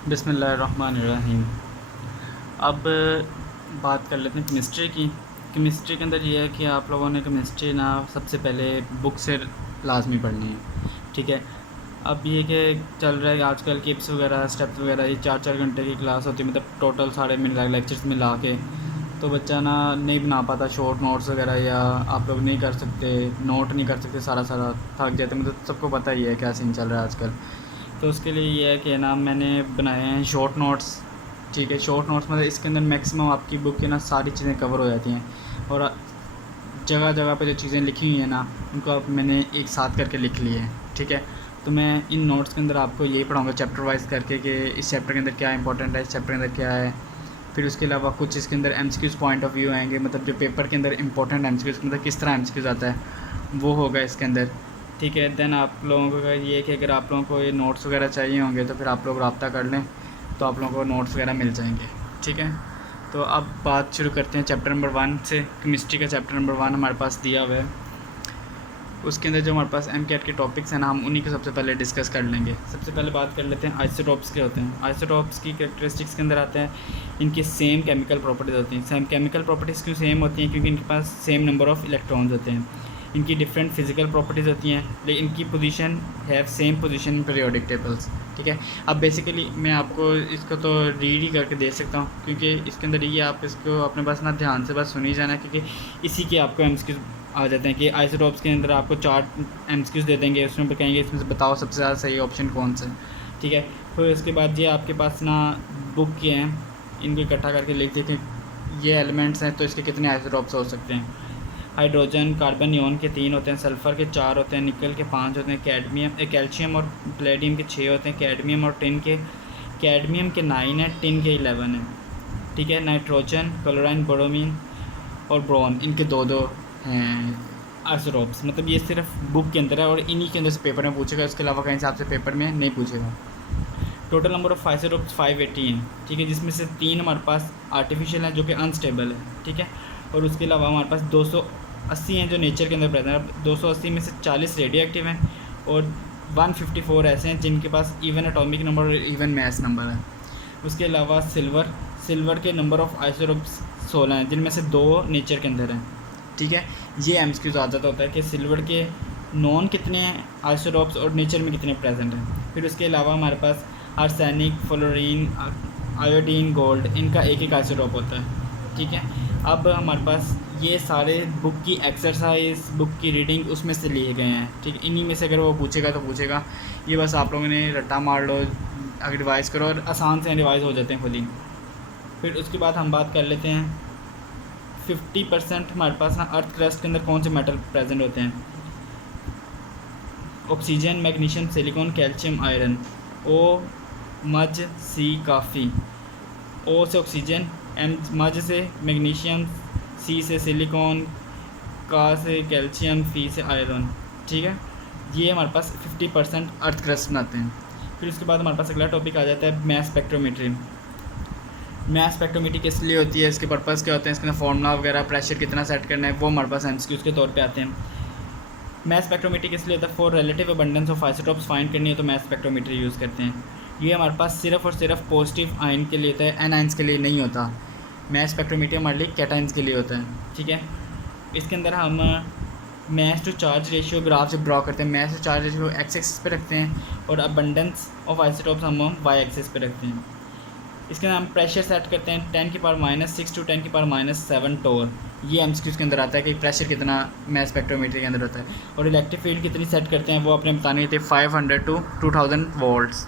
बिस्मिल्लाहिर्रहमानिर्रहीम। अब बात कर लेते हैं केमिस्ट्री की। केमिस्ट्री के अंदर ये है कि आप लोगों ने केमिस्ट्री ना सबसे पहले बुक से लाजमी पढ़नी है, ठीक है। अब ये कि चल रहा है आजकल किप्स वगैरह स्टेप्स वगैरह, ये 4-4 घंटे की क्लास होती है, मतलब टोटल सारे मिला लेक्चर्स मिला के, तो बच्चा ना नहीं बना पाता शॉर्ट नोट्स वगैरह, या आप लोग नहीं कर सकते, नोट नहीं कर सकते, सारा सारा थक जाते, मतलब सबको पता ही है क्या सीन चल रहा है आजकल। तो उसके लिए ये है कि ना मैंने बनाए हैं शॉर्ट नोट्स, ठीक है। शॉर्ट नोट्स मतलब इसके अंदर मैक्सिमम आपकी बुक की ना सारी चीज़ें कवर हो जाती हैं, और जगह जगह पे जो चीज़ें लिखी हुई हैं ना उनको अब मैंने एक साथ करके लिख लिए हैं, ठीक है। तो मैं इन नोट्स के अंदर आपको यही पढ़ाऊँगा चैप्टर वाइज करके कि इस चैप्टर के अंदर क्या इंपॉर्टेंट है, इस चैप्टर के अंदर क्या है। फिर उसके अलावा कुछ इसके अंदर एमसीक्यूज़ पॉइंट ऑफ व्यू आएंगे, मतलब जो पेपर के अंदर इंपॉर्टेंट एमसीक्यूज़, मतलब किस तरह एमसीक्यूज़ आता है वो होगा इसके अंदर, ठीक है। देन आप लोगों का ये है कि अगर आप लोगों को ये नोट्स वगैरह चाहिए होंगे तो फिर आप लोग रब्ता कर लें, तो आप लोगों को नोट्स वगैरह मिल जाएंगे, ठीक है। तो अब बात शुरू करते हैं चैप्टर नंबर 1 से। केमिस्ट्री का चैप्टर नंबर 1 हमारे पास दिया हुआ है। उसके अंदर जो हमारे पास एमकेट के टॉपिक्स हैं ना, हम उन्हीं को सबसे पहले डिस्कस कर लेंगे। सबसे पहले बात कर लेते हैं आइसोटोप्स के होते हैं। आइसोटोप्स की कैरेक्टरिस्टिक्स के अंदर आते हैं इनकी सेम केमिकल प्रॉपर्टीज़ होती हैं। सेम केमिकल प्रॉपर्टीज़ क्यों सेम होती हैं? क्योंकि इनके पास सेम नंबर ऑफ़ इलेक्ट्रॉन्स होते हैं। इनकी डिफरेंट फिजिकल प्रॉपर्टीज़ होती हैं, लेकिन इनकी position have same position in periodic tables, ठीक है। अब बेसिकली मैं आपको इसको तो रीड ही करके दे सकता हूँ, क्योंकि इसके अंदर ये आप इसको अपने पास ना ध्यान से बस सुनी जाना, क्योंकि इसी के आपको एमसीक्यूज़ आ जाते हैं कि आइसोटोप्स के अंदर आपको 4 एमसीक्यूज़ दे देंगे, उसमें कहेंगे इसमें से बताओ सबसे ज़्यादा सही ऑप्शन कौन सा है, ठीक है। फिर उसके बाद ये आपके पास ना बुक के हैं, इनको इकट्ठा करके लिख देते हैं ये एलिमेंट्स हैं तो इसके कितने आइसोटोप्स हो सकते हैं। हाइड्रोजन कार्बन नियॉन के 3 होते हैं, सल्फ़र के 4 होते हैं, निकल के 5 होते हैं, कैल्शियम और प्लेडियम के 6 होते हैं, कैडमियम के 9 है, टिन के 11 है, ठीक है। नाइट्रोजन, क्लोराइन, ब्रोमीन और ब्रोन, इनके 2-2 हैं आइसोटोप्स। मतलब ये सिर्फ बुक के अंदर है और इन्हीं के अंदर से पेपर में पूछेगा, उसके अलावा कहीं से आपसे पेपर में नहीं पूछेगा। टोटल नंबर ऑफ़ आइसोटोप्स 580 हैं, ठीक है, जिसमें से 3 हमारे पास आर्टिफिशियल हैं जो कि अनस्टेबल है, ठीक है। और उसके अलावा हमारे पास 280 हैं जो नेचर के अंदर प्रेजेंट है। 280 में से 40 रेडियो एक्टिव हैं और 154 ऐसे हैं जिनके पास इवन एटॉमिक नंबर और इवन मैस नंबर है। उसके अलावा सिल्वर के नंबर ऑफ़ आइसोटोप्स 16 हैं, जिनमें से 2 नेचर के अंदर हैं, ठीक है। ये एमसीक्यू ज़्यादा होता है कि सिल्वर के नॉन कितने हैं आइसोटोप्स और नेचर में कितने प्रेजेंट हैं। फिर उसके अलावा हमारे पास आर्सेनिक, फ्लोरीन, आयोडीन, गोल्ड, इनका एक एक आइसोटोप होता है, ठीक है। अब हमारे पास ये सारे बुक की एक्सरसाइज, बुक की रीडिंग उसमें से लिए गए हैं, ठीक है। इन्हीं में से अगर वो पूछेगा तो पूछेगा, ये बस आप लोगों ने रट्टा मार लो, अगर रिवाइज़ करो और आसान से रिवाइज़ हो जाते हैं खुद ही। फिर उसके बाद हम बात कर लेते हैं 50% हमारे पास ना अर्थ क्रस्ट के अंदर कौन से मेटल प्रेजेंट होते हैं। Oxygen, magnesium, silicon, calcium, iron. ओ, मज, सी, काफ़ी। ओ से ऑक्सीजन, एम मज से मैग्नीशियम, सी से सिलिकॉन, का से कैल्शियम, फी से आयरन, ठीक है। ये हमारे पास 50% अर्थ क्रस्ट बनाते हैं। फिर उसके बाद हमारे पास अगला टॉपिक आ जाता है मैस स्पेक्ट्रोमेट्री। मैस स्पेक्ट्रोमेट्री किस लिए होती है, इसके पर्पज़ क्या होते हैं, इसके अंदर फार्मूला वगैरह, प्रेशर कितना सेट करना है, वो हमारे पास एमसीक्यूज़ के तौर पे आते हैं। मैस स्पेक्ट्रोमेट्री किस लिए होता है? For relative abundance of isotopes find करनी है तो मैस स्पेक्ट्रोमेट्री यूज़ करते हैं। ये हमारे पास सिर्फ और सिर्फ पॉजिटिव आयन के लिए होता है, एनाइंस के लिए नहीं होता। मैस स्पेक्ट्रोमेट्री हमारे लिए कैटाइंस के लिए होता है, ठीक है। इसके अंदर हम mass to charge ratio graph से ड्रॉ करते हैं। Mass to charge ratio x axis पे रखते हैं और अबंडेंस ऑफ आइसोटोप्स हम वाई एक्सिस पे रखते हैं। इसके अंदर हम प्रेशर सेट करते हैं 10⁻⁻6 टू 10⁻⁷ टोर। ये एमसीक्यूज़ के अंदर आता है कि प्रेशर कितना मैस स्पेक्ट्रोमेट्री के अंदर होता है। और इलेक्ट्रिक फील्ड कितनी सेट करते हैं वो अपने बताने थे 500 टू 2000 वोल्ट्स।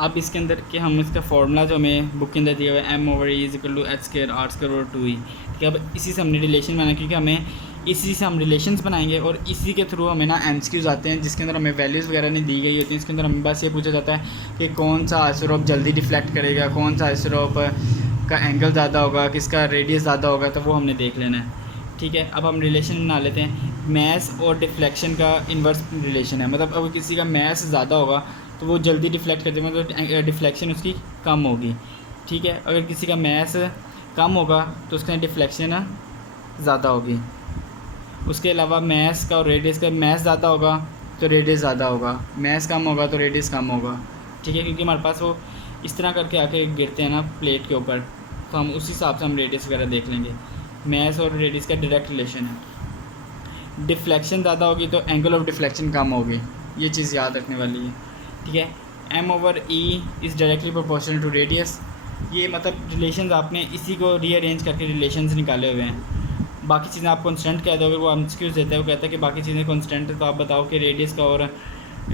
अब इसके अंदर कि हम इसका फार्मूला जो हमें बुक के अंदर दिया हुआ है m/e = h²r²/2e, ठीक है। अब इसी से हमने रिलेशन बनाना, क्योंकि हमें इसी से हम रिलेशंस बनाएंगे और इसी के थ्रू हमें ना एमसीक्यूज़ आते हैं जिसके अंदर हमें वैल्यूज़ वगैरह नहीं दी गई होती हैं। इसके अंदर हमें बस ये पूछा जाता है कि कौन सा आइसोटोप जल्दी डिफ्लेक्ट करेगा, कौन सा आइसोटोप का एंगल ज़्यादा होगा, किसका रेडियस ज़्यादा होगा, तो वो हमने देख लेना है, ठीक है। अब हम रिलेशन बना लेते हैं। मैस और डिफ्लेक्शन का इन्वर्स रिलेशन है, मतलब अगर किसी का मैस ज़्यादा होगा तो वो जल्दी डिफ्लेक्ट करते हैं, मतलब डिफ्लेक्शन उसकी कम होगी, ठीक है। अगर किसी का मैस कम होगा तो उसका डिफ्लेक्शन ज़्यादा होगी। उसके अलावा मैस का और रेडियस का, मैस ज़्यादा होगा तो रेडियस ज़्यादा होगा, मैस कम होगा तो रेडियस कम होगा, ठीक है। क्योंकि हमारे पास वो इस तरह करके आके गिरते हैं ना प्लेट के ऊपर, तो हम उसी हिसाब से हम रेडियस वगैरह देख लेंगे। मास और रेडियस का डायरेक्ट रिलेशन है। डिफ्लेक्शन ज़्यादा होगी तो एंगल ऑफ डिफ्लेक्शन कम होगी, ये चीज़ याद रखने वाली है, ठीक है। m/e is directly proportional to radius. ये मतलब रिलेशंस आपने इसी को रीअरेंज करके रिलेशंस निकाले हुए हैं। बाकी चीज़ें आप कांस्टेंट कह दोगे, वो एमसीक्यूज देता है, वो कहता है कि बाकी चीज़ें कांस्टेंट है, तो आप बताओ कि रेडियस का और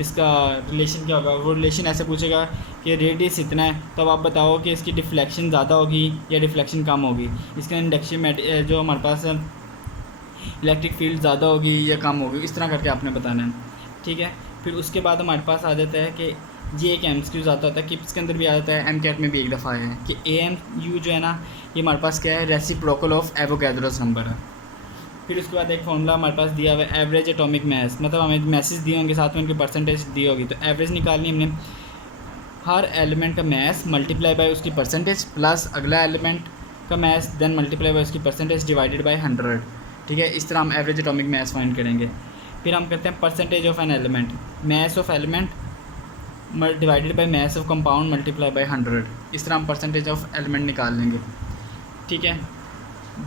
इसका रिलेशन क्या होगा। वो रिलेशन ऐसे पूछेगा कि रेडियस इतना है, तो अब आप बताओ कि इसकी डिफ्लेक्शन ज़्यादा होगी या डिफ्लेक्शन कम होगी। इसका इंडक्शन जो हमारे पास इलेक्ट्रिक फील्ड ज़्यादा होगी या कम होगी, इस तरह करके आपने बताना है, ठीक है। फिर उसके बाद हमारे पास आ जाता है कि ये एक एमसीक्यूज आता होता है कि इसके अंदर भी आ जाता है, एमकेट में भी एक दफ़ा आया है कि AMU जो है ना, ये हमारे पास क्या है, रेसिप्रोकल ऑफ एवोगैड्रोस नंबर है। फिर उसके बाद एक फॉर्मूला हमारे पास दिया हुआ है एवरेज एटॉमिक मास, मतलब हमें मैसेज दिए होंगे साथ में उनकी परसेंटेज दी होगी, तो एवरेज निकालनी हमने हर एलिमेंट का मास मल्टीप्लाई बाय उसकी परसेंटेज प्लस अगला एलिमेंट का मास देन मल्टीप्लाई बाय उसकी परसेंटेज डिवाइडेड बाय 100, ठीक है। इस तरह हम एवरेज एटॉमिक मास फाइंड करेंगे। फिर हम करते हैं percentage of an element, mass of element divided by mass of compound multiply by 100, इस तरह हम परसेंटेज ऑफ एलिमेंट निकाल लेंगे, ठीक है।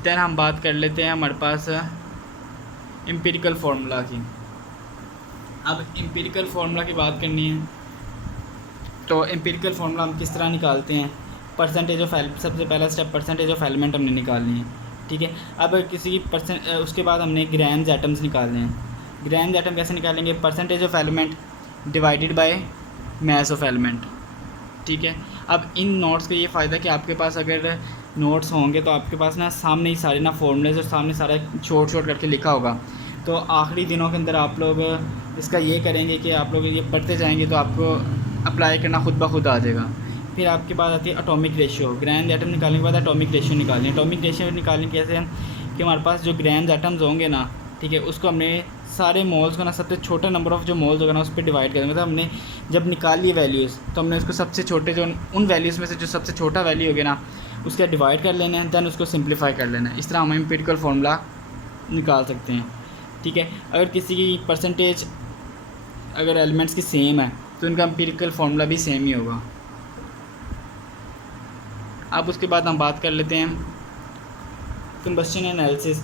देन हम बात कर लेते हैं हमारे पास एम्पिरिकल फार्मूला की। अब एम्पिरिकल फार्मूला की बात करनी है, तो एम्पिरिकल फार्मूला हम किस तरह निकालते हैं। परसेंटेज ऑफ सबसे पहला स्टेप परसेंटेज ऑफ एलिमेंट हमने निकालनी है, ठीक है। अब किसी की उसके बाद हमने ग्राम्स एटम्स निकालने हैं। ग्राम्स एटम कैसे निकालेंगे, percentage of element divided by mass of element, ठीक है। अब इन नोट्स का ये फ़ायदा कि आपके पास अगर नोट्स होंगे तो आपके पास ना सामने ही सारे ना फॉर्मूलेज और सामने सारा शॉर्ट करके लिखा होगा, तो आखिरी दिनों के अंदर आप लोग इसका ये करेंगे कि आप लोग ये पढ़ते जाएंगे तो आपको अप्लाई करना खुद ब खुद आ जाएगा। फिर आपके बाद आती है एटॉमिक रेशियो। ग्रैंड एटम निकालने के बाद एटॉमिक रेशियो निकालनी है। एटॉमिक रेशियो निकालनी कैसे है कि हमारे पास जो ग्रैंड एटम्स होंगे ना, ठीक है, उसको हमने सारे मोल्स को ना सबसे छोटा नंबर ऑफ़ जो मोल्स होगा ना उस पर डिवाइड कर देंगे। मतलब हमने जब निकाल ली वैल्यूज़ तो हमने उसको सबसे छोटे जो उन वैल्यूज़ में से जो सबसे छोटा वैल्यू होगी ना उसका डिवाइड कर लेना है, दैन उसको सिंप्लीफाई कर लेना है। इस तरह हम एम्पिरिकल फार्मूला निकाल सकते हैं, ठीक है। अगर किसी की परसेंटेज अगर एलिमेंट्स की सेम है तो उनका एम्पिरिकल फार्मूला भी सेम ही होगा। अब उसके बाद हम बात कर लेते हैं कंबस्शन एनालिसिस।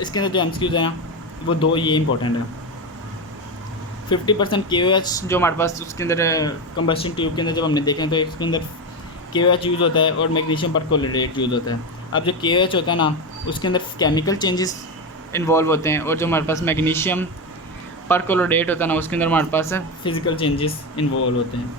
इसके अंदर जो एमसीक्यूज हैं वो दो ये इंपॉर्टेंट है। 50% KOH जो हमारे पास उसके अंदर कंबस्शन ट्यूब के अंदर जब हमने देखे तो इसके अंदर KOH यूज़ होता है और मैग्नीशियम परक्लोरेट यूज़ होता है। अब जो KOH होता है ना उसके अंदर केमिकल चेंजेस इन्वॉल्व होते हैं, और जो हमारे पास मैग्नीशियम परक्लोरेट होता है ना उसके अंदर हमारे पास फिज़िकल चेंजेस इन्वॉल्व होते हैं।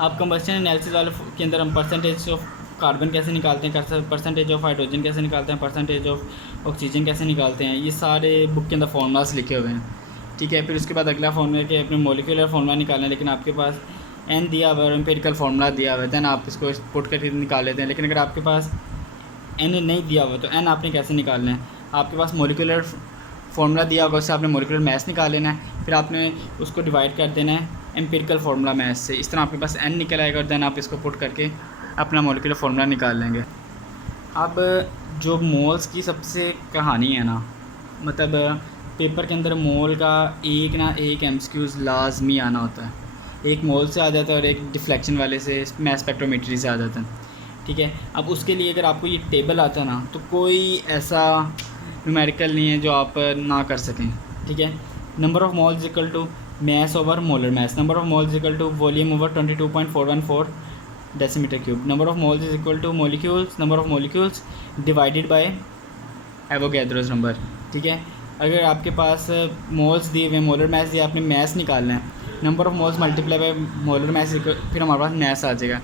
अब कंबस्शन एनालिसिस वाले के अंदर हम परसेंटेज ऑफ कार्बन कैसे निकालते हैं, परसेंटेज ऑफ हाइड्रोजन कैसे निकालते हैं, परसेंटेज ऑफ ऑक्सीजन कैसे निकालते हैं, ये सारे बुक के अंदर फार्मूलास लिखे हुए हैं, ठीक है। फिर उसके बाद अगला फार्मूला के अपने मोलिकुलर फार्मूला निकालना है, लेकिन आपके पास n दिया हुआ है और एम्पिरिकल फार्मूला दिया हुआ है, दैन आप इसको पुट करके निकाल लेते हैं। लेकिन अगर आपके पास n नहीं दिया हुआ तो n आपने कैसे निकालना है, आपके पास मोलिकुलर फार्मूला दिया होगा उससे आपने मोलिकुलर मास निकाल लेना है, फिर आपने उसको डिवाइड कर देना है एम्पिरिकल फार्मूला मास से। इस तरह आपके पास n निकल आएगा और दैन आप इसको पुट करके अपना मोलिकुलर फार्मूला निकाल लेंगे। अब जो मोल्स की सबसे कहानी है ना, मतलब पेपर के अंदर मोल का एक एमसीक्यूज लाजमी आना होता है। एक मोल से आ जाता है और एक डिफ्लेक्शन वाले से मास स्पेक्ट्रोमेट्री से आ जाता है, ठीक है। अब उसके लिए अगर आपको ये टेबल आता है ना तो कोई ऐसा न्यूमेरिकल नहीं है जो आप ना कर सकें, ठीक है। Number of moles equal to mass over molar mass, number of moles equal to volume over 22.414 decimetre cube, number of moles is equal to molecules, number of molecules divided by Avogadro's number, ठीक है। अगर आपके पास moles दिए हुए molar mass दिया, आपने मास निकालना है, number of moles multiply by molar mass, फिर हमारे पास मास आ जाएगा,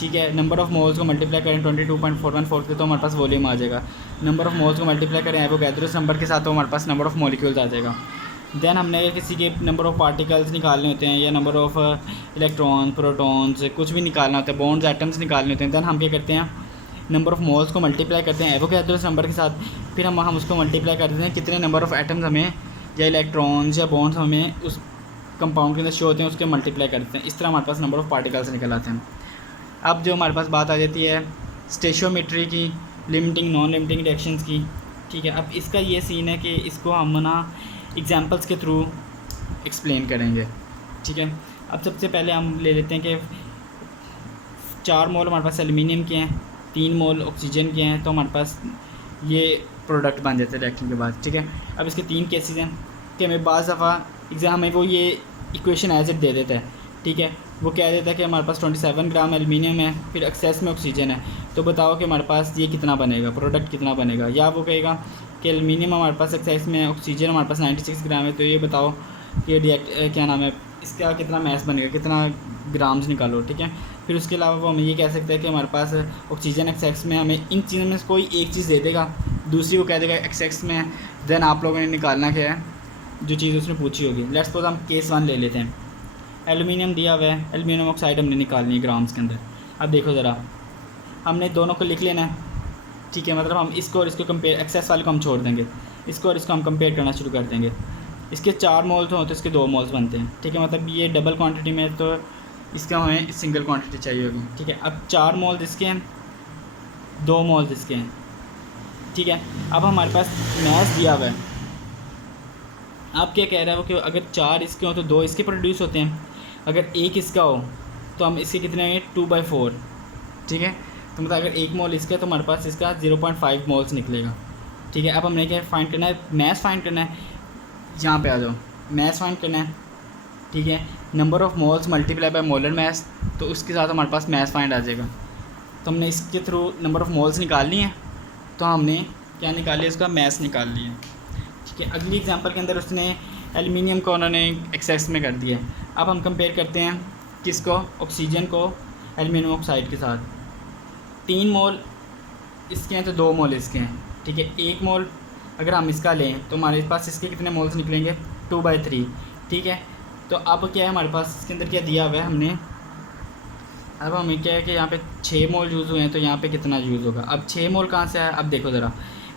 ठीक है। नंबर ऑफ़ मोल्स को मल्टीप्लाई करें 22.414 से तो हमारे पास वॉल्यूम आ जाएगा। नंबर ऑफ़ मोल्स को मल्टीप्लाई करें एवोगैड्रोस नंबर के साथ तो हमारे पास नंबर ऑफ़ मोलिक्यूल्स आ जाएगा। दैन हमने अगर किसी के नंबर ऑफ़ पार्टिकल्स निकालने होते हैं या नंबर ऑफ़ इलेक्ट्रॉन प्रोटॉन्स कुछ भी निकालना होता है, बॉन्ड्स एटम्स निकालने होते हैं, दैन हम क्या करते हैं नंबर ऑफ़ मोल्स को मल्टीप्लाई करते हैं एवोगैड्रोस नंबर के साथ, फिर हम उसको मल्टीप्लाई कर देते हैं कितने नंबर ऑफ़ एटम्स हमें या इलेक्ट्रॉन्स या बॉन्ड्स हमें उस कंपाउंड के अंदर शो होते हैं उसके मल्टीप्लाई कर देते हैं। इस तरह हमारे पास नंबर ऑफ़ पार्टिकल्स निकल आते हैं। अब जो हमारे पास बात आ जाती है स्टेशियोमेट्री की, लिमिटिंग नॉन लिमिटिंग रिएक्शंस की, ठीक है। अब इसका ये सीन है कि इसको हम ना एग्जांपल्स के थ्रू एक्सप्लेन करेंगे, ठीक है। अब सबसे पहले हम ले लेते हैं कि 4 मोल हमारे पास एल्युमिनियम के हैं, 3 मोल ऑक्सीजन के हैं, तो हमारे पास ये प्रोडक्ट बन जाते हैं रिएक्शन के बाद, ठीक है। अब इसके 3 केसेस हैं कि हमें बाज़ दफ़ा एग्ज़ाम हमें वो ये इक्वेशन एज इट दे देता है, ठीक है। वो कह देता है कि हमारे पास 27 ग्राम एल्युमिनियम है, फिर एक्सेस में ऑक्सीजन है, तो बताओ कि हमारे पास ये कितना बनेगा, प्रोडक्ट कितना बनेगा। या वो कहेगा कि एल्युमिनियम हमारे पास एक्सेस में, ऑक्सीजन हमारे पास 96 ग्राम है, तो ये बताओ कि क्या नाम है, इसका कितना मैस बनेगा, कितना ग्राम्स निकालो, ठीक है। फिर उसके अलावा वो हमें ये कह सकते हैं कि हमारे पास ऑक्सीजन एक्सेस में, हमें इन चीज़ों में से कोई एक चीज़ दे देगा, दूसरी को कह देगा एक्सेस में है, देन आप लोगों ने निकालना क्या है, जो चीज़ उसने पूछी होगी। लेट्स सपोज हम केस 1 ले लेते हैं। एल्युमिनियम दिया हुआ है, एल्युमिनियम ऑक्साइड हमने निकालनी है ग्राम्स के अंदर। अब देखो ज़रा, हमने दोनों को लिख लेना है, ठीक है। मतलब हम इसको और इसको कंपेयर, एक्सेस वाले को हम छोड़ देंगे, इसको और इसको हम कंपेयर करना शुरू कर देंगे। इसके 4 मोल्स हो तो इसके 2 मोल्स बनते हैं, ठीक है। मतलब ये डबल क्वांटिटी में, तो इसका हमें सिंगल क्वांटिटी चाहिए होगी, ठीक है। अब 4 मोल्स इसके हैं, 2 मोल्स इसके हैं, ठीक है। अब हमारे पास मैस दिया हुआ है। आप क्या कह रहा है वो कि अगर 4 इसके हो तो 2 इसके प्रोड्यूस होते हैं, अगर 1 इसका हो तो हम इसके कितने हैं, 2/4, ठीक है। तो मतलब अगर 1 मोल इसका है तो हमारे पास इसका 0.5 मोल्स निकलेगा, ठीक है। अब हमने क्या फाइंड करना है, मैस फाइंड करना है। यहाँ पे आ जाओ, मैस फाइंड करना है, ठीक है। Number of moles multiply by molar mass, तो उसके साथ हमारे पास मैस फाइंड आ जाएगा। तो हमने इसके थ्रू नंबर ऑफ़ मोल्स निकालनी है, तो हमने क्या निकाल लिया, इसका मैस निकाल लिया, ठीक है। अगली एग्जांपल के अंदर उसने एल्युमिनियम को उन्होंने एक्सेस में कर दिया। अब हम कंपेयर करते हैं किसको, ऑक्सीजन को एल्युमिनियम ऑक्साइड के साथ। 3 मोल इसके हैं तो 2 मोल इसके हैं, ठीक है। 1 मोल अगर हम इसका लें तो हमारे पास इसके कितने मोल्स निकलेंगे, 2/3, ठीक है। तो अब क्या है हमारे पास इसके अंदर क्या दिया हुआ है हमने, अब हमें क्या है कि यहाँ पे 6 मोल यूज़ हुए हैं, तो यहाँ पे कितना यूज़ होगा। अब 6 मोल कहाँ से आया, अब देखो ज़रा,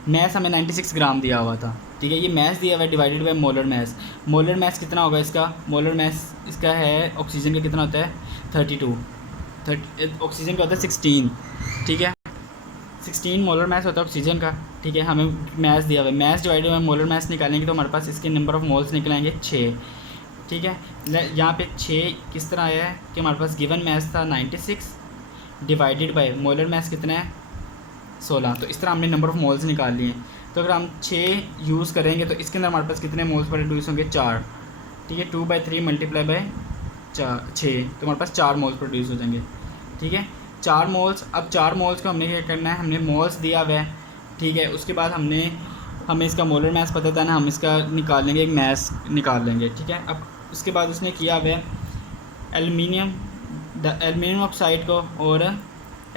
मैस हमें 96 ग्राम दिया हुआ था, ठीक है। ये मैस दिया हुआ है divided by molar mass. Molar mass कितना होगा इसका, मोलर मैस इसका है ऑक्सीजन का कितना होता है, 32, ऑक्सीजन का होता है 16, ठीक है। 16 मोलर मैस होता है ऑक्सीजन का, ठीक है। हमें मैस दिया हुआ है, mess divided by molar mass निकालेंगे तो हमारे पास इसके नंबर ऑफ़ मोल्स निकलेंगे 6, ठीक है। यहाँ पे 6 किस तरह आया है कि हमारे पास गिवन मैस था 96 डिवाइडेड बाय मोलर मैस कितना है 16, तो इस तरह हमने नंबर ऑफ़ मोल्स निकाल लिए हैं। तो अगर हम 6 यूज़ करेंगे तो इसके अंदर हमारे पास कितने मोल्स प्रोड्यूस होंगे, 4, ठीक है। 2/3 मल्टीप्लाई बाय 6, तो हमारे पास 4 मोल्स प्रोड्यूस हो जाएंगे, ठीक है। 4 मोल्स, अब 4 मोल्स को हमने क्या करना है, हमने मोल्स दिया हुआ है, ठीक है। उसके बाद हमें इसका मोलर मैस पता था ना, हम इसका निकाल लेंगे, एक मैस निकाल लेंगे, ठीक है। अब उसके बाद उसने किया हुआ है एल्युमिनियम ऑक्साइड को और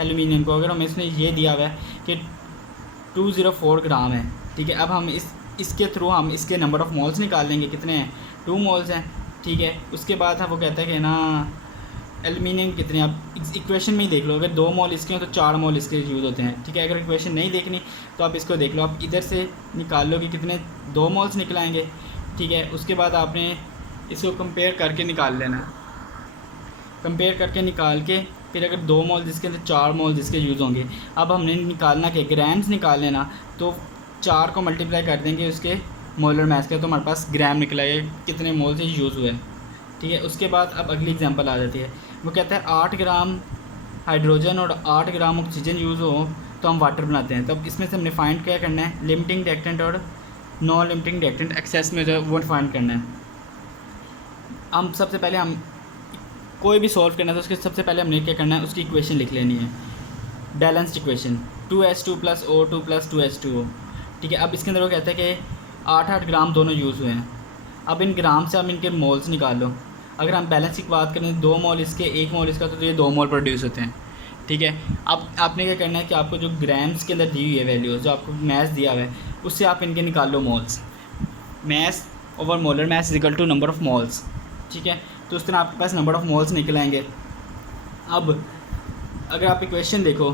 एल्युमिनियम को, अगर हमें इसने ये दिया हुआ है कि 204 ग्राम है, ठीक है। अब हम इसके थ्रू हम इसके नंबर ऑफ़ मोल्स निकाल लेंगे, कितने हैं, 2 मोल्स हैं, ठीक है। उसके बाद वो कहता है कि ना एल्युमिनियम कितने, आप इक्वेशन में ही देख लो, अगर 2 मोल इसके हैं तो 4 मोल इसके यूज़ होते हैं, ठीक है। अगर इक्वेशन नहीं देखनी तो आप इसको देख लो, आप इधर से निकाल लो कि कितने 2 मोल्स निकलाएंगे, ठीक है। उसके बाद आपने इसको कंपेयर करके निकाल लेना, कंपेयर करके निकाल के फिर अगर 2 मोल जिसके अंदर 4 मोल जिसके यूज़ होंगे। अब हमने निकालना कि ग्राम्स निकाल लेना, तो 4 को मल्टीप्लाई कर देंगे उसके मोलर मैस का, तो हमारे पास ग्राम निकला है कितने मोल से यूज़ हुए, ठीक है। उसके बाद अब अगली एग्जांपल आ जाती है, वो कहता है 8 ग्राम हाइड्रोजन और 8 ग्राम ऑक्सीजन यूज़ हो तो हम वाटर बनाते हैं। तो अब इसमें से हमने फाइंड क्या करना है, लिमिटिंग रिएक्टेंट और नॉन लिमिटिंग रिएक्टेंट एक्सेस में जो है वो फाइंड करना है। हम सबसे पहले हम कोई भी सॉल्व करना है तो उसके सबसे पहले हमने क्या करना है, उसकी इक्वेशन लिख लेनी है, balanced equation 2H2 + O2 + 2H2O, ठीक है। अब इसके अंदर वो कहता है कि 8-8 ग्राम दोनों यूज़ हुए हैं। अब इन ग्राम से हम इनके मोल्स निकाल लो। अगर हम बैलेंस की बात करें 2 मोल इसके 1 मोल इसका, तो ये 2 मोल प्रोड्यूस होते हैं, ठीक है। अब आपने क्या करना है कि आपको जो ग्राम्स के अंदर दी हुई है वैल्यूज़, जो आपको मैस दिया हुआ है, उससे आप इनके निकाल लो moles. Mass over molar mass is equal to number of moles, ठीक है। तो उस तरह आपके पास नंबर ऑफ़ मोल्स निकल आएंगे। अब अगर आप इक्वेशन देखो,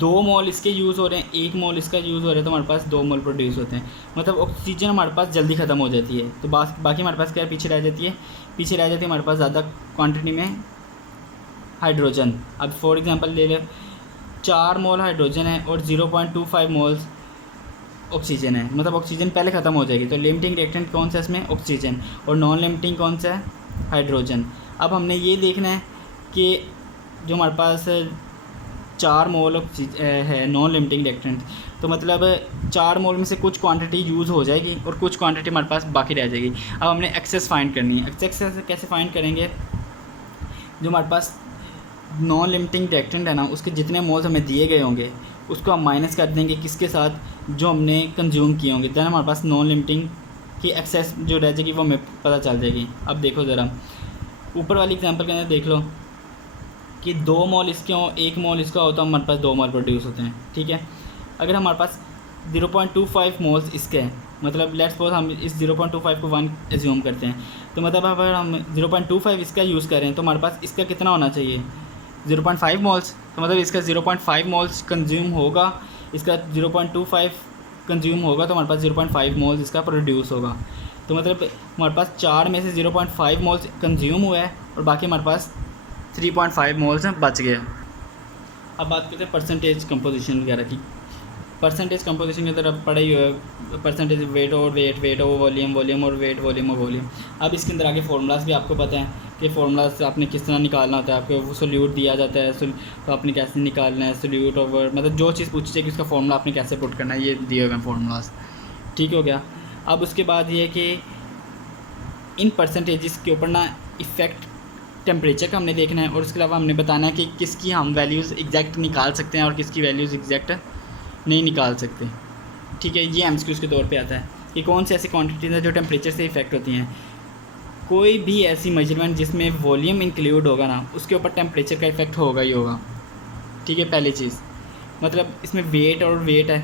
2 मोल इसके यूज़ हो रहे हैं, 1 मोल इसका यूज़ हो रहा है, तो हमारे पास 2 मोल प्रोड्यूस होते हैं। मतलब ऑक्सीजन हमारे पास जल्दी ख़त्म हो जाती है, तो बाकी हमारे पास क्या पीछे रह जाती है हमारे पास ज़्यादा क्वांटिटी में हाइड्रोजन। अब फॉर एग्जांपल ले ले, 4 मोल हाइड्रोजन है और 0.25 मोल्स ऑक्सीजन है, मतलब ऑक्सीजन पहले ख़त्म हो जाएगी। तो लिमिटिंग रिएक्टेंट कौन सा है इसमें, ऑक्सीजन, और नॉन लिमिटिंग कौन सा है, हाइड्रोजन। अब हमने ये देखना है कि जो हमारे पास 4 मोल है नॉन लिमिटिंग रिएक्टेंट, तो मतलब 4 मोल में से कुछ क्वांटिटी यूज़ हो जाएगी और कुछ क्वांटिटी हमारे पास बाकी रह जाएगी। अब हमने एक्सेस फाइंड करनी है। एक्सेस कैसे फाइंड करेंगे? जो हमारे पास नॉन लिमिटिंग रिएक्टेंट है ना, उसके जितने मोल्स हमें दिए गए होंगे उसको हम माइनस कर देंगे किसके साथ, जो हमने कंज्यूम किए होंगे। देन हमारे पास नॉन लिमिटिंग की एक्सेस जो रह जाएगी वो हमें पता चल जाएगी। अब देखो ज़रा ऊपर वाली एग्जांपल के अंदर देख लो कि 2 मोल इसके हों, 1 मोल इसका हो तो हमारे पास 2 मोल प्रोड्यूस होते हैं। ठीक है, अगर हमारे पास 0.25 मोल्स इसके हैं, मतलब लेट्स सपोज हम इस 0.25 को 1 एज्यूम करते हैं, तो मतलब अगर हम 0.25 इसका यूज़ करें तो हमारे पास इसका कितना होना चाहिए? 0.5 मोल्स। तो मतलब इसका 0.5 मोल्स कंज्यूम होगा, इसका 0.25 कंज्यूम होगा, तो हमारे पास 0.5 मोल्स इसका प्रोड्यूस होगा। तो मतलब हमारे पास 4 में से 0.5 मोल्स कंज्यूम हुआ है और बाकी हमारे पास 3.5 मोल्स बच गए। अब बात करते हैं परसेंटेज कंपोजिशन वगैरह की। परसेंटेज कंपोजिशन के अंदर अब पढ़ा ही हुआ परसेंटेज वेट और वेट ओवर वॉल्यूम, वॉल्यूम और वेट, वॉल्यूम और वॉल्यूम। अब इसके अंदर आगे फार्मूलाज भी आपको पता है कि फार्मूलाज आपने किस तरह निकालना होता है। आपको सोल्यूट दिया जाता है तो आपने कैसे निकालना है सोल्यूट ओवर, मतलब जो चीज़ पूछी जाएगी उसका फार्मूला आपने कैसे पुट करना है, ये दिए हुए हैं फार्मूलाज। ठीक हो गया। अब उसके बाद ये कि इन परसेंटेजेस के ऊपर ना इफ़ेक्ट टेम्परेचर का हमने देखना है और उसके अलावा हमने बताना है कि किसकी हम वैल्यूज़ एग्जैक्ट निकाल सकते हैं और किसकी वैल्यूज़ एग्जैक्ट नहीं निकाल सकते। ठीक है, ये एमसीक्यूज़ के तौर पे आता है कि कौन सी ऐसी क्वांटिटीज़ हैं जो टेम्परेचर से इफ़ेक्ट होती हैं। कोई भी ऐसी मेजरमेंट जिसमें वॉल्यूम इंक्लूड होगा ना, उसके ऊपर टेम्परेचर का इफ़ेक्ट होगा ही होगा। ठीक है, पहली चीज़ मतलब इसमें वेट और वेट है,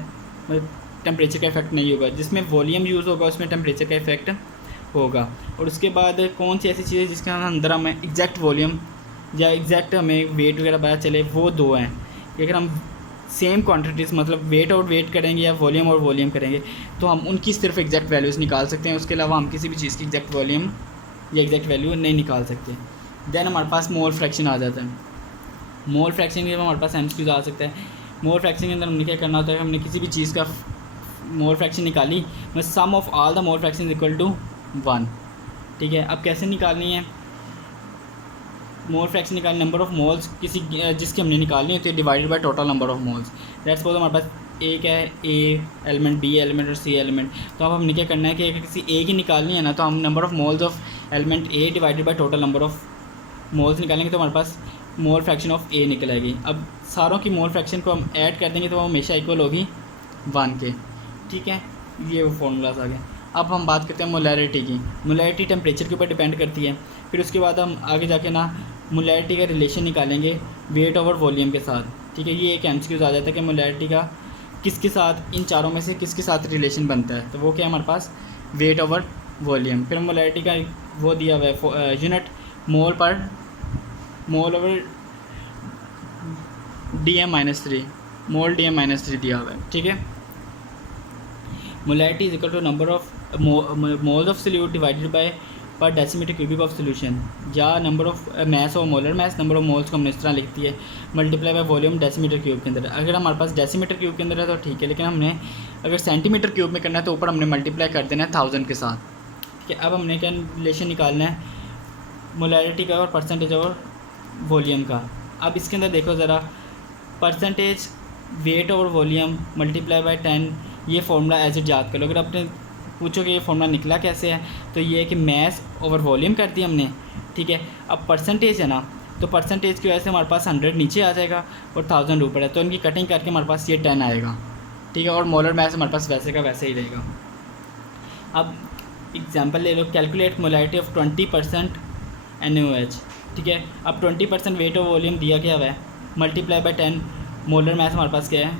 मतलब टेम्परेचर का इफ़ेक्ट नहीं होगा। जिसमें वॉल्यूम यूज़ होगा उसमें टेम्परेचर का इफ़ेक्ट होगा। और उसके बाद कौन सी ऐसी चीज़ है जिसके अंदर हमें एग्जैक्ट वॉल्यूम या एग्जैक्ट हमें वेट वगैरह पता चले, वो 2 हैं। अगर हम सेम क्वांटिटीज़ मतलब वेट और वेट करेंगे या वॉल्यूम और वॉल्यूम करेंगे तो हम उनकी सिर्फ एग्जैक्ट वैल्यूज़ निकाल सकते हैं। उसके अलावा हम किसी भी चीज़ की एग्जैक्ट वॉल्यूम या एग्जैक्ट वैल्यू नहीं निकाल सकते। देन हमारे पास मोल फ्रैक्शन आ जाता है। मोल फ्रैक्शन के हमारे पास एमसीक्यूज़ आ सकता है। मोल फ्रैक्शन के अंदर हमने क्या करना होता है, हमने किसी भी चीज़ का मोल फ्रैक्शन निकाली, मैं sum of all the mole fraction equal to 1। ठीक है, अब कैसे निकालनी है मोल फ्रैक्शन? निकालनी नंबर ऑफ़ मोल्स किसी जिसकी हमने निकालनी होती है divided by total number of moles. That's suppose हमारे पास एक है ए एलिमेंट, बी एलिमेंट और सी एलिमेंट। तो अब हमने क्या करना है कि अगर किसी ए की निकालनी है ना, तो हम number of moles of element A divided by total number of moles निकालेंगे तो हमारे पास मोल फ्रैक्शन ऑफ ए निकल आएगी। अब सारों की मोल फ्रैक्शन को हम ऐड कर देंगे तो वो हमेशा इक्वल होगी 1 के। ठीक है, ये वो फॉर्मूलाज आ गए। अब हम बात करते हैं मोलैरिटी की। मोलैरिटी टेम्परेचर के ऊपर डिपेंड करती है। फिर उसके बाद हम आगे जाके ना मोलैरिटी का रिलेशन निकालेंगे वेट ओवर वॉल्यूम के साथ। ठीक है, ये एक एमसीक्यूज़ आ जाता है कि मोलैरिटी का किसके साथ, इन चारों में से किसके साथ रिलेशन बनता है, तो वो क्या है हमारे पास वेट ओवर वॉल्यूम। फिर मोलैरिटी का वो दिया हुआ है यूनिट मोल पर मोल ओवर DM-3, मोल DM-3 दिया हुआ है। ठीक है, molarity is equal to number of moles of solute divided by पर डेसीमीटर क्यूबिक ऑफ सोल्यूशन, या नंबर ऑफ मैस और molar mass, number of moles को हमने इस तरह लिखती है multiply by volume decimetre cube के अंदर। अगर हमारे पास डेसीमीटर क्यूब के अंदर है तो ठीक है, लेकिन हमने अगर सेंटीमीटर क्यूब में करना है तो ऊपर हमने मल्टीप्लाई कर देना है 1000 के साथ। ठीक है, अब हमने क्या रिलेशन निकालना है मोलैरिटी का और परसेंटेज और वॉल्यूम का। अब इसके अंदर देखो ज़रा, परसेंटेज वेट और वॉल्यूम मल्टीप्लाई बाय 10, ये फार्मूला एज इट याद कर लो। अगर आपने पूछो कि ये फार्मूला निकला कैसे है, तो ये है कि मैस ओवर वॉल्यूम कर दी हमने। ठीक है, अब परसेंटेज है ना, तो परसेंटेज की वजह से हमारे पास 100 नीचे आ जाएगा और 1000 ऊपर है, तो इनकी कटिंग करके हमारे पास ये 10 आएगा। ठीक है, और मोलर मैस हमारे पास वैसे का वैसे ही रहेगा। अब एग्जांपल ले लो, कैलकुलेट मोलैरिटी ऑफ 20% NaOH। ठीक है, अब 20% वेट और वॉल्यूम दिया गया हुआ है, मल्टीप्लाई बाय 10, मोलर मैस हमारे पास क्या है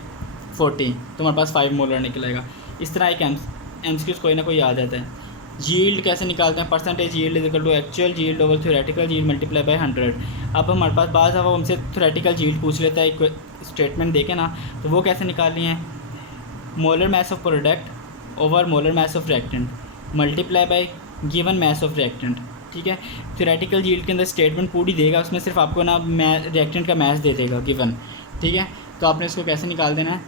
40, तो हमारे पास 5 मोलर निकलेगा। इस तरह एक एमसीक्यूज़ कोई ना कोई आ जाता है। यील्ड कैसे निकालते हैं? Percentage yield is equal to actual yield over theoretical yield multiply by 100। अब हमारे पास बाद वो हमसे थ्योरेटिकल यील्ड पूछ लेता है एक स्टेटमेंट देके ना, तो वो कैसे निकालनी है? Molar mass of product over molar mass of reactant multiply by given mass of reactant. ठीक है, थ्योरेटिकल यील्ड के अंदर स्टेटमेंट पूरी देगा, उसमें सिर्फ आपको ना रिएक्टेंट का मैस दे देगा गिवन। ठीक है, तो आपने इसको कैसे निकाल देना है?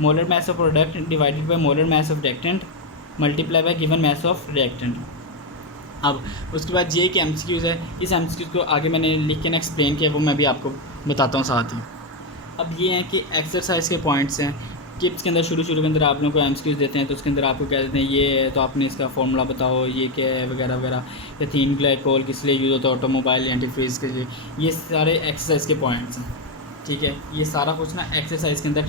Molar mass of product divided by molar mass of reactant multiply by given mass of reactant. अब उसके बाद ये कि एमसीक्यूज़ है, इस एमसीक्यूज़ को आगे मैंने लिख के ना एक्सप्लेन किया, वो मैं भी आपको बताता हूँ साथ ही। अब ये है कि एक्सरसाइज के पॉइंट्स हैं कि इसके अंदर शुरू के अंदर आप लोगों को एमसीक्यूज़ देते हैं, तो उसके अंदर आपको कह देते हैं ये है तो आपने इसका फॉर्मूला बताओ, ये क्या है वगैरह वगैरह, एथीन ग्लाइकोल किस लिए यूज़ होता है, ऑटोमोबाइल एंटीफ्रीज के लिए, ये सारे एक्सरसाइज के पॉइंट्स हैं। ठीक है, ये सारा कुछ ना एक्सरसाइज के अंदर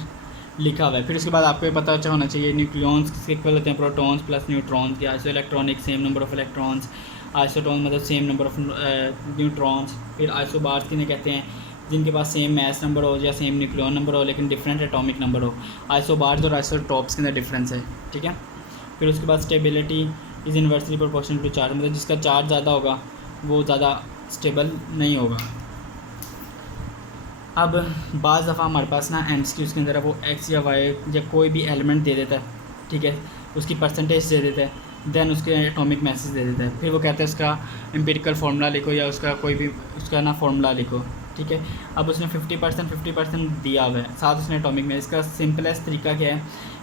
लिखा हुआ है। फिर उसके बाद आपको ये पता अच्छा होना चाहिए न्यूक्लियॉन्स किसके इक्वल होते हैं, प्रोटॉन्स प्लस न्यूट्रॉन्स के, isoelectronic same number of electrons, isotone मतलब सेम नंबर ऑफ न्यूट्रॉन्स। फिर आइसोबार्स किन्हें कहते हैं, जिनके पास सेम मैस नंबर हो या सेम न्यूक्लियॉन नंबर हो लेकिन डिफरेंट एटॉमिक नंबर हो। आइसोबार्स और आइसोटॉप्स के अंदर डिफरेंस है। ठीक है, फिर उसके बाद stability is inversely proportional to charge, मतलब जिसका चार्ज ज़्यादा होगा वो ज़्यादा स्टेबल नहीं होगा। अब बाज़ दफ़ा हमारे पास ना एमसीक्यूज़ के अंदर वो एक्स या वाई या कोई भी एलिमेंट दे देता है, ठीक है, उसकी परसेंटेज दे देता है, देन उसके एटॉमिक मैसेज दे देता है, फिर वो कहता है उसका एम्पिरिकल फार्मूला लिखो या उसका कोई भी उसका ना फार्मूला लिखो। ठीक है, अब उसने 50% दिया हुआ है, साथ उसने एटॉमिक में। इसका सिंपलेस्ट तरीका क्या है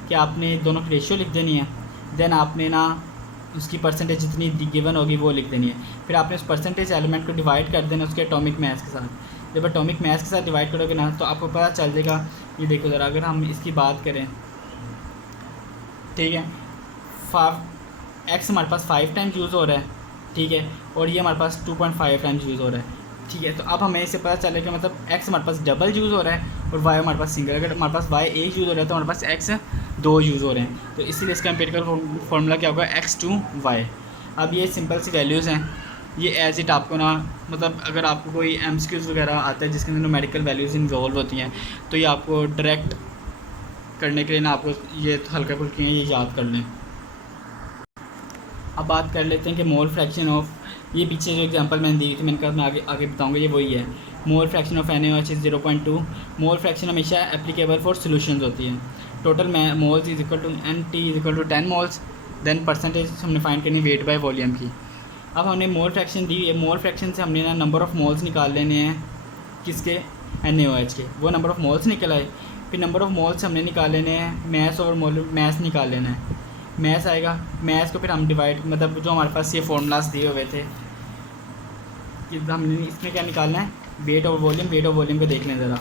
कि आपने दोनों की रेशियो लिख देनी है, देन आपने ना उसकी परसेंटेज जितनी गिवन होगी वो लिख देनी है, फिर आपने उस परसेंटेज एलिमेंट को डिवाइड कर देना उसके एटॉमिक मैस के साथ। जब एटॉमिक मैस के साथ डिवाइड करोगे ना तो आपको पता चल जाएगा। ये देखो ज़रा, अगर हम इसकी बात करें, ठीक है, 5x हमारे पास 5 टाइम्स यूज़ हो रहा है, ठीक है, और ये हमारे पास 2.5 टाइम्स यूज़ हो रहा है। ठीक है, तो अब हमें इससे पता चलेगा मतलब x हमारे पास डबल यूज़ हो रहा है और y हमारे पास सिंगल। अगर हमारे पास y एक यूज़ हो रहा है तो हमारे पास x 2 यूज़ हो रहे हैं, तो इसीलिए इसका एम्पिरिकल फार्मूला क्या होगा, x to y। अब ये सिंपल सी वैल्यूज़ हैं, ये एज इट आपको ना मतलब अगर आपको कोई एमसीक्यूज़ वगैरह आता है जिसके अंदर न्यूमेरिकल वैल्यूज़ इन्वॉल्व होती हैं तो ये आपको डायरेक्ट करने के लिए ना आपको ये हल्का फुल्की हैं, ये याद कर लें। अब बात कर लेते हैं कि मोल फ्रैक्शन ऑफ, ये पीछे जो एग्जांपल मैंने दी थी मैंने कहा मैं आगे बताऊंगा, ये वही है। Mole fraction of NaOH is 0.2। Mole fraction हमेशा एप्लीकेबल फॉर सॉल्यूशंस होती है। Total moles is equal to NT is equal to 10 moles. Then percentage हमने फाइंड करनी वेट बाय वॉल्यूम की। अब हमने मोल फ्रैक्शन दी है, मोल फ्रैक्शन से हमने ना नंबर ऑफ़ मोल्स निकाल लेने हैं किसके, NaOH के, वो नंबर ऑफ़ मोल्स निकल आए। फिर नंबर ऑफ़ मोल्स हमने निकाल लेने हैं, मैस और मैस निकाल लेना है, मैस आएगा। मैस को फिर हम डिवाइड मतलब जो हमारे पास ये फार्मूलाज दिए हुए थे कि हमने इसमें क्या निकालना है, वेट और वॉल्यूम। वेट और वॉल्यूम को देख लें ज़रा,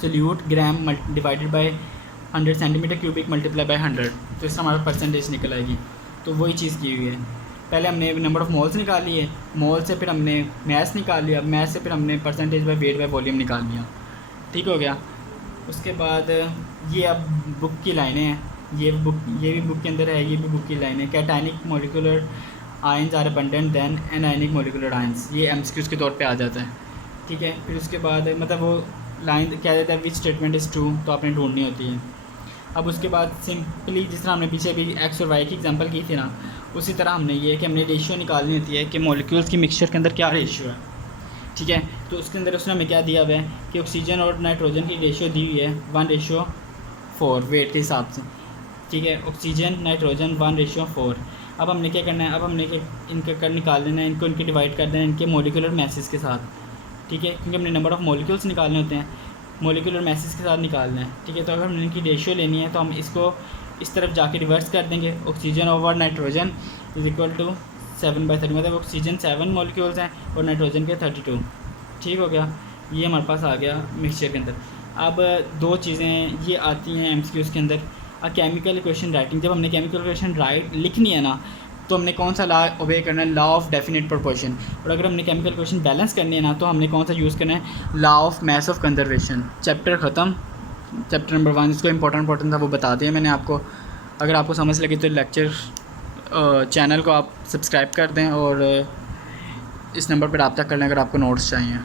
solute gram divided by 100 centimetre cubic multiply by 100, तो इससे हमारा परसेंटेज निकल आएगी। तो वही चीज़ की हुई है, पहले हमने नंबर ऑफ़ मोल्स निकाल लिए, मोल से फिर हमने मैस निकाल लिया, मैस से फिर हमने percentage by weight by volume निकाल लिया। ठीक हो गया। उसके बाद ये अब बुक की लाइनें हैं, ये भी बुक के अंदर है, ये भी बुक की लाइन है। Cationic molecular ions are abundant than anionic molecular ions, ये एमसीक्यूज़ के तौर पे आ जाता है। ठीक है, फिर उसके बाद मतलब वो लाइन क्या देता है, विच स्टेटमेंट इज़ ट्रू, तो आपने ढूंढनी होती है। अब उसके बाद सिंपली जिस तरह हमने पीछे भी एक्स और वाई की एग्जांपल की थी ना, उसी तरह हमने ये कि हमने रेशियो निकालनी होती है कि मॉलिक्यूल्स की मिक्सचर के अंदर क्या रेशियो है। ठीक है, तो उसके अंदर उसने हमें क्या दिया हुआ है कि ऑक्सीजन और नाइट्रोजन की रेशियो दी हुई है 1:4 वेट के हिसाब से। ठीक है, ऑक्सीजन नाइट्रोजन 1:4। अब हमने क्या करना है, अब हमने इनका कर निकाल देना है, इनको इनके डिवाइड कर देना है इनके मोलिकुलर मैसेज के साथ। ठीक है, क्योंकि हमने नंबर ऑफ़ मोलिक्यूल्स निकालने होते हैं, मोलिकुलर मैसेज के साथ निकालना है। ठीक है, तो अगर हमने इनकी रेशियो लेनी है तो हम इसको इस तरफ जाके रिवर्स कर देंगे, oxygen over nitrogen is equal to 7/30, मतलब ऑक्सीजन 7 मोलिक्यूल्स हैं और नाइट्रोजन के 32। ठीक हो गया, ये हमारे पास आ गया मिक्सचर के अंदर। अब दो चीज़ें ये आती हैं एमसीक्यूज़ के अंदर, केमिकल इक्वेशन राइटिंग। जब हमने केमिकल इक्वेशन लिखनी है ना तो हमने कौन सा लॉ ओबे करना है, लॉ ऑफ डेफिनेट प्रोपोर्शन। और अगर हमने केमिकल इक्वेशन बैलेंस करनी है ना तो हमने कौन सा यूज़ करना है, law of mass of conservation. Chapter ख़त्म, चैप्टर नंबर 1 इसको इंपॉर्टेंट था वो बता दिया मैंने आपको। अगर आपको समझ लगी तो लेक्चर चैनल को आप सब्सक्राइब कर दें और इस नंबर पर रब्ता कर लें अगर आपको नोट्स चाहिए।